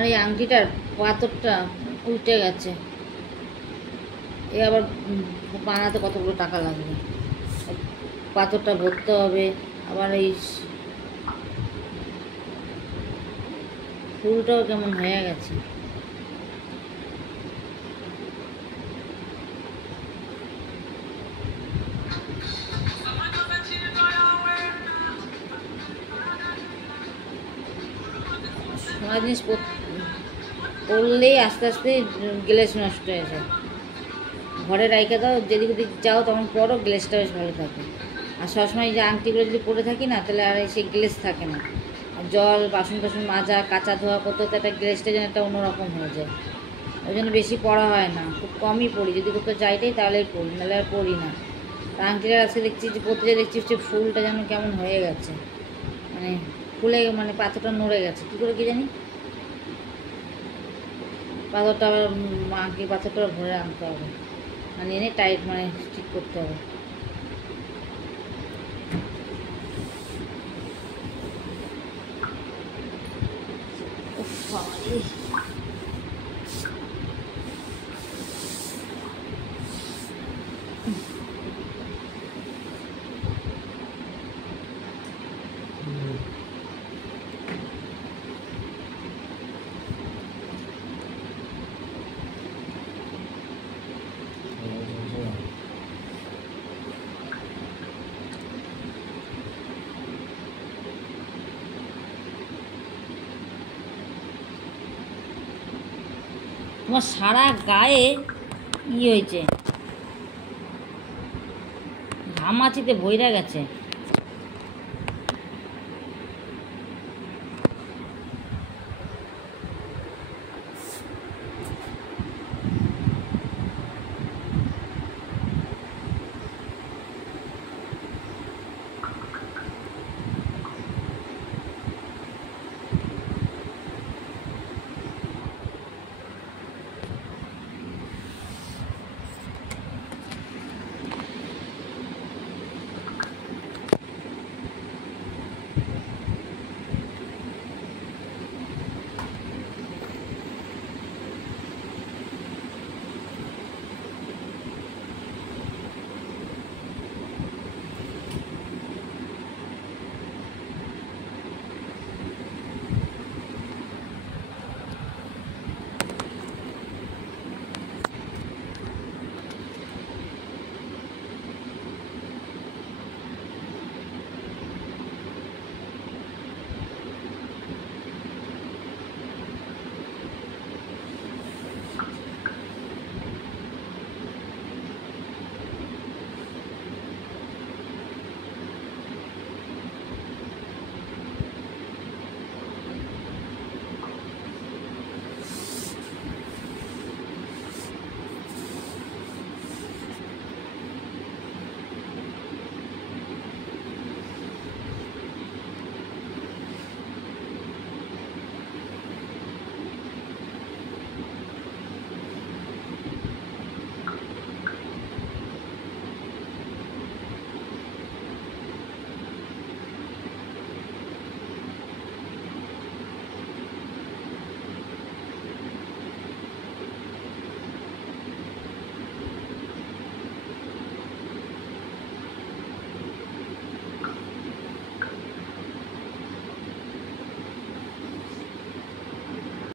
আমার এই আংটিটার পাথরটা উল্টে গেছে, এ আবার বানাতে কতগুলো টাকা লাগবে, পাথরটা ভরতে হবে, আবার এই ফুলটাও কেমন হয়ে গেছে। সোনা জিনিস পড়লেই আস্তে আস্তে গ্লেজ নষ্ট হয়ে যায়। ঘরে রাইখে দাও, যেদিক ওদিক যাও তখন পরও গ্লেজটা বেশ ভালো থাকে। আর সবসময় যে আংটিগুলো যদি পরে থাকি না, তাহলে আর সেই গ্লেজ থাকে না। আর জল বাসন টাসন মাজা কাঁচা ধোয়া করতে হতে একটা গ্লেজটা যেন একটা অন্যরকম হয়ে যায়। ওই জন্য বেশি পড়া হয় না, খুব কমই পড়ি। যদি কোথাও যাইটাই তাহলেই পড়ি, নাহলে আর পড়ি না। আংটিটা আজকে দেখছি যে পড়তে দেখছি যে ফুলটা যেন কেমন হয়ে গেছে, মানে ফুলে মানে পাথরটা নড়ে গেছে কী করে কি জানি। পাথরটা আবার আংটি পাথরটা ভরে আনতে হবে, মানে এনে টাইট মানে ঠিক করতে হবে। তোমার সারা গায়ে হয়েছে, ঘামাচিতে ভইরা গেছে।